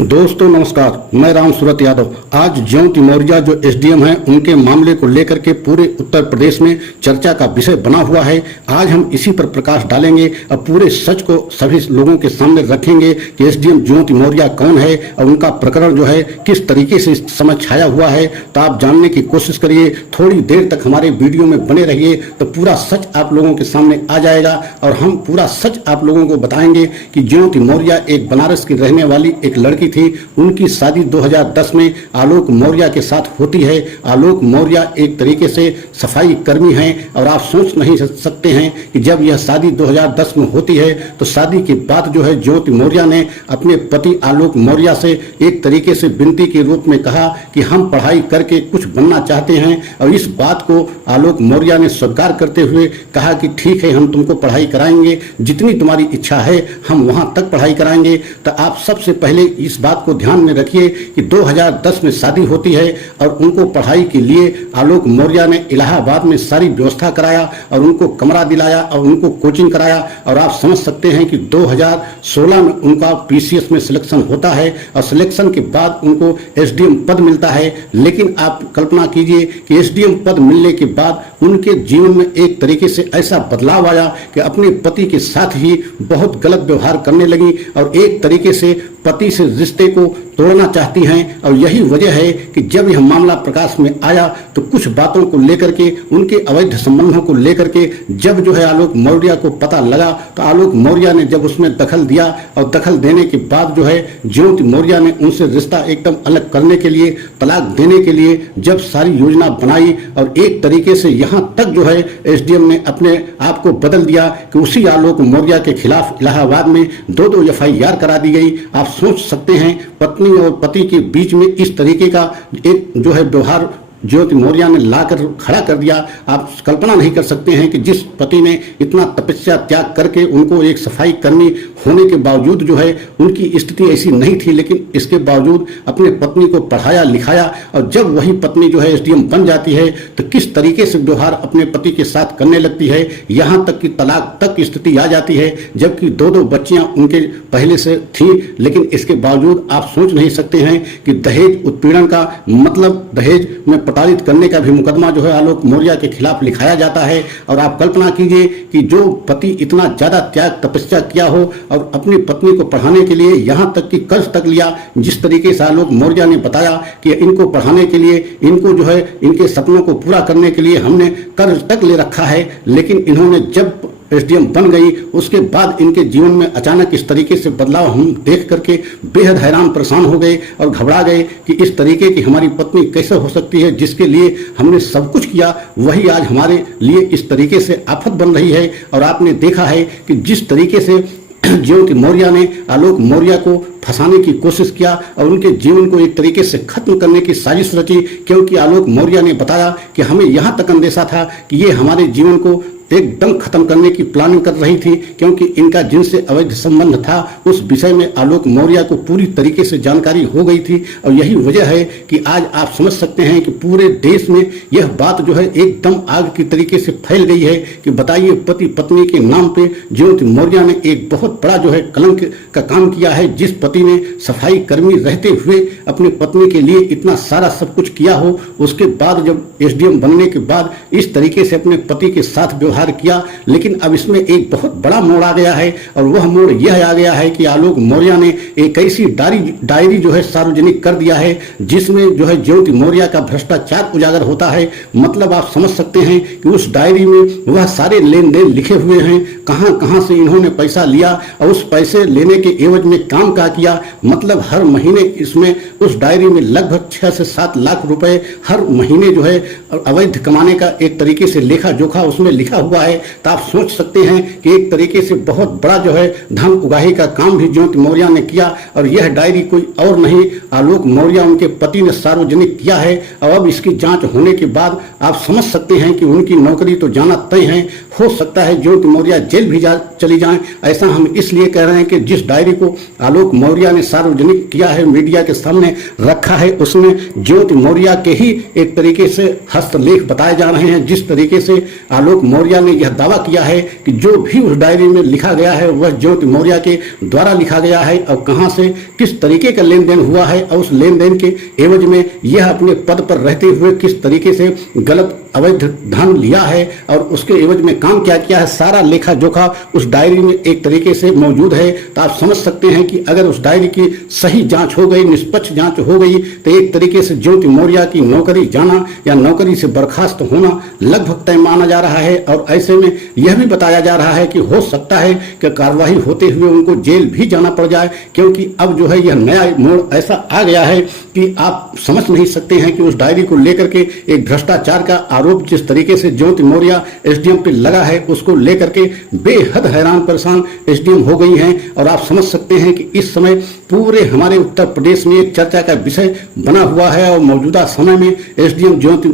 दोस्तों नमस्कार, मैं राम सूरत यादव। आज ज्योति मौर्य जो एसडीएम हैं उनके मामले को लेकर के पूरे उत्तर प्रदेश में चर्चा का विषय बना हुआ है। आज हम इसी पर प्रकाश डालेंगे और पूरे सच को सभी लोगों के सामने रखेंगे कि एसडीएम ज्योति मौर्य कौन है और उनका प्रकरण जो है किस तरीके से इस समय छाया हुआ है। तो आप जानने की कोशिश करिए, थोड़ी देर तक हमारे वीडियो में बने रहिए तो पूरा सच आप लोगों के सामने आ जाएगा और हम पूरा सच आप लोगों को बताएंगे कि ज्योति मौर्य एक बनारस की रहने वाली एक लड़की थी। उनकी शादी 2010 में आलोक मौर्य के साथ होती है। आलोक मौर्य एक तरीके से सफाई कर्मी हैं और आप सोच नहीं सकते हैं कि जब यह शादी 2010 में होती है तो शादी के बाद जो है ज्योति मौर्य ने अपने पति आलोक मौर्य से एक तरीके से विनती के रूप में कहा कि हम पढ़ाई करके कुछ बनना चाहते हैं। और इस बात को आलोक मौर्य ने स्वीकार करते हुए कहा कि ठीक है, हम तुमको पढ़ाई कराएंगे, जितनी तुम्हारी इच्छा है हम वहां तक पढ़ाई कराएंगे। तो आप सबसे पहले इस बात को ध्यान में रखिए कि 2010 में शादी होती है और उनको पढ़ाई के लिए आलोक मौर्य ने इलाहाबाद में सारी व्यवस्था कराया और उनको कमरा दिलाया और उनको कोचिंग कराया। और आप समझ सकते हैं कि 2016 में उनका पीसीएस में सिलेक्शन होता है और सिलेक्शन के बाद उनको एसडीएम पद मिलता है। लेकिन आप कल्पना कीजिए कि एसडीएम पद मिलने के बाद उनके जीवन में एक तरीके से ऐसा बदलाव आया कि अपने पति के साथ ही बहुत गलत व्यवहार करने लगी और एक तरीके से पति से रिश्ते को तोड़ना चाहती हैं। और यही वजह है कि जब यह मामला प्रकाश में आया तो कुछ बातों को लेकर के, उनके अवैध संबंधों को लेकर के जब जो है आलोक मौर्य को पता लगा तो आलोक मौर्य ने जब उसमें दखल दिया और दखल देने के बाद जो है ज्योति मौर्य ने उनसे रिश्ता एकदम अलग करने के लिए, तलाक देने के लिए जब सारी योजना बनाई और एक तरीके से यहाँ तक जो है एसडीएम ने अपने आप को बदल दिया कि उसी आलोक मौर्य के खिलाफ इलाहाबाद में दो एफआईआर करा दी गई। आप सोच सकते हैं पत्नी और पति के बीच में इस तरीके का एक जो है व्यवहार ज्योति मौर्य ने लाकर खड़ा कर दिया। आप कल्पना नहीं कर सकते हैं कि जिस पति ने इतना तपस्या त्याग करके उनको एक सफाई कर्मी होने के बावजूद जो है उनकी स्थिति ऐसी नहीं थी, लेकिन इसके बावजूद अपने पत्नी को पढ़ाया लिखाया और जब वही पत्नी जो है एसडीएम बन जाती है तो किस तरीके से व्यवहार अपने पति के साथ करने लगती है, यहाँ तक कि तलाक तक स्थिति आ जाती है। जबकि दो बच्चियां उनके पहले से थी, लेकिन इसके बावजूद आप सोच नहीं सकते हैं कि दहेज उत्पीड़न का मतलब दहेज में प्रताड़ित करने का भी मुकदमा जो है आलोक मौर्य के खिलाफ लिखाया जाता है। और आप कल्पना कीजिए कि जो पति इतना ज्यादा त्याग तपस्या किया हो और अपनी पत्नी को पढ़ाने के लिए यहाँ तक कि कर्ज तक लिया, जिस तरीके से आलोक मौर्य ने बताया कि इनको पढ़ाने के लिए, इनको जो है इनके सपनों को पूरा करने के लिए हमने कर्ज तक ले रखा है। लेकिन इन्होंने जब एसडीएम बन गई उसके बाद इनके जीवन में अचानक इस तरीके से बदलाव हम देख करके बेहद हैरान परेशान हो गए और घबरा गए कि इस तरीके की हमारी पत्नी कैसे हो सकती है, जिसके लिए हमने सब कुछ किया वही आज हमारे लिए इस तरीके से आफत बन रही है। और आपने देखा है कि जिस तरीके से ज्योति मौर्य ने आलोक मौर्य को फंसाने की कोशिश किया और उनके जीवन को एक तरीके से खत्म करने की साजिश रची, क्योंकि आलोक मौर्य ने बताया कि हमें यहाँ तक अंदेशा था कि ये हमारे जीवन को एकदम खत्म करने की प्लानिंग कर रही थी, क्योंकि इनका जिनसे अवैध संबंध था उस विषय में आलोक मौर्य को पूरी तरीके से जानकारी हो गई थी। और यही वजह है कि आज आप समझ सकते हैं कि पूरे देश में यह बात जो है एकदम आग की तरीके से फैल गई है कि बताइए पति पत्नी के नाम पे ज्योति मौर्य ने एक बहुत बड़ा जो है कलंक का काम किया है। जिस पति ने सफाई कर्मी रहते हुए अपनी पत्नी के लिए इतना सारा सब कुछ किया हो, उसके बाद जब एसडीएम बनने के बाद इस तरीके से अपने पति के साथ व्यवहार किया। लेकिन अब इसमें एक बहुत बड़ा मोड़ आ गया है और वह मोड़ यह आ गया है कि आलोक मौर्य ने एक ऐसी डायरी जो है सार्वजनिक कर दिया है जिसमें जो है ज्योति मौर्य का भ्रष्टाचार उजागर होता है। मतलब आप समझ सकते हैं कि उस डायरी में वह सारे लेन देन लिखे हुए हैं, कहां कहां से इन्होंने पैसा लिया और उस पैसे लेने के एवज में काम क्या किया। मतलब हर महीने इसमें उस डायरी में लगभग 6 से 7 लाख रुपए हर महीने जो है अवैध कमाने का एक तरीके से लेखा जोखा उसमें लिखा हुआ है। तो आप सोच सकते हैं कि एक तरीके से बहुत बड़ा जो है धन उगाही का काम भी ज्योति मौर्य ने किया। और यह डायरी कोई और नहीं, आलोक मौर्य उनके पति ने सार्वजनिक किया है। और अब इसकी जांच होने के बाद आप समझ सकते हैं कि उनकी नौकरी तो जाना तय है। हो सकता है ज्योति मौर्य जेल भी चली जाएं। ऐसा हम इसलिए कह रहे हैं कि जिस डायरी को आलोक मौर्य ने सार्वजनिक किया है, मीडिया के सामने रखा है, उसमें ज्योति मौर्य के ही एक तरीके से हस्तलेख बताए जा रहे हैं। जिस तरीके से आलोक मौर्य मौर्य ने यह दावा किया है कि जो भी उस डायरी में लिखा गया है वह ज्योति मौर्य के द्वारा लिखा गया है और कहां से किस तरीके का लेन देन हुआ है और उस लेन देन के एवज में यह अपने पद पर रहते हुए किस तरीके से गलत अवैध धन लिया है और उसके एवज में काम क्या किया है, सारा लेखा जोखा उस डायरी में एक तरीके से मौजूद है। तो आप समझ सकते हैं कि अगर उस डायरी की सही जांच हो गई, निष्पक्ष जांच हो गई, तो एक तरीके से ज्योति मौर्य की नौकरी जाना या नौकरी से बर्खास्त होना लगभग तय माना जा रहा है। और ऐसे में यह भी बताया जा रहा है कि हो सकता है कि कार्यवाही होते हुए उनको जेल भी जाना पड़ जाए, क्योंकि अब जो है यह नया मोड़ ऐसा आ गया है कि आप समझ नहीं सकते हैं कि उस डायरी को लेकर के एक भ्रष्टाचार का आरोप जिस तरीके से ज्योति मौर्य एसडीएम पे लगा है, उसको लेकर के बेहद हैरान परेशान एसडीएम हो गई हैं। और आप समझ सकते हैं कि इस समय पूरे हमारे उत्तर प्रदेश में एक चर्चा का विषय बना हुआ है और मौजूदा समय में एसडीएम ज्योति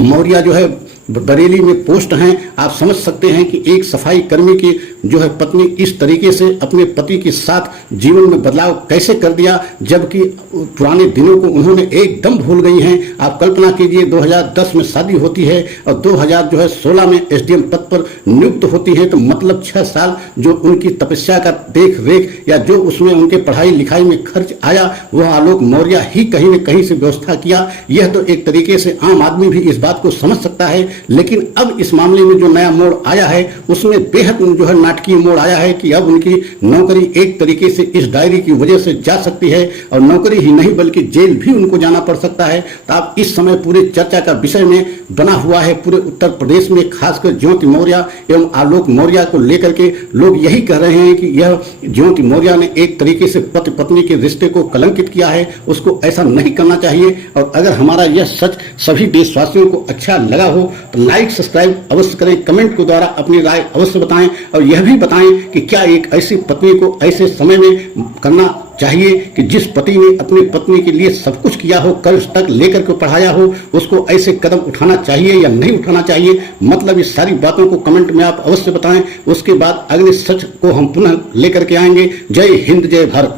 मौर्य जो है बरेली में पोस्ट हैं। आप समझ सकते हैं कि एक सफाई कर्मी की जो है पत्नी इस तरीके से अपने पति के साथ जीवन में बदलाव कैसे कर दिया, जबकि पुराने दिनों को उन्होंने एकदम भूल गई हैं। आप कल्पना कीजिए 2010 में शादी होती है और 2016 में एसडीएम पद पर नियुक्त होती है, तो मतलब 6 साल जो उनकी तपस्या का देख रेख या जो उसमें उनके पढ़ाई लिखाई में खर्च आया वह आलोक मौर्य ही कहीं न कहीं से व्यवस्था किया। यह तो एक तरीके से आम आदमी भी इस बात को समझ सकता है। लेकिन अब इस मामले में जो नया मोड़ आया है उसमें बेहद जो है नाटकीय मोड़ आया है कि अब उनकी नौकरी एक तरीके से इस डायरी की वजह से जा सकती है और नौकरी ही नहीं बल्कि जेल भी उनको जाना पड़ सकता है। तो आप इस समय पूरे चर्चा का विषय में बना हुआ है पूरे उत्तर प्रदेश में, खासकर ज्योति मौर्य एवं आलोक मौर्य को लेकर के लोग यही कह रहे हैं कि यह ज्योति मौर्य ने एक तरीके से पति पत्नी के रिश्ते को कलंकित किया है, उसको ऐसा नहीं करना चाहिए। और अगर हमारा यह सच सभी देशवासियों को अच्छा लगा हो तो लाइक सब्सक्राइब अवश्य करें, कमेंट के द्वारा अपनी राय अवश्य बताएं और यह भी बताएं कि क्या एक ऐसी पत्नी को ऐसे समय में करना चाहिए कि जिस पति ने अपनी पत्नी के लिए सब कुछ किया हो, कर्ज तक लेकर के पढ़ाया हो, उसको ऐसे कदम उठाना चाहिए या नहीं उठाना चाहिए। मतलब इस सारी बातों को कमेंट में आप अवश्य बताएं। उसके बाद अगले सच को हम पुनः लेकर के आएंगे। जय हिंद, जय भारत।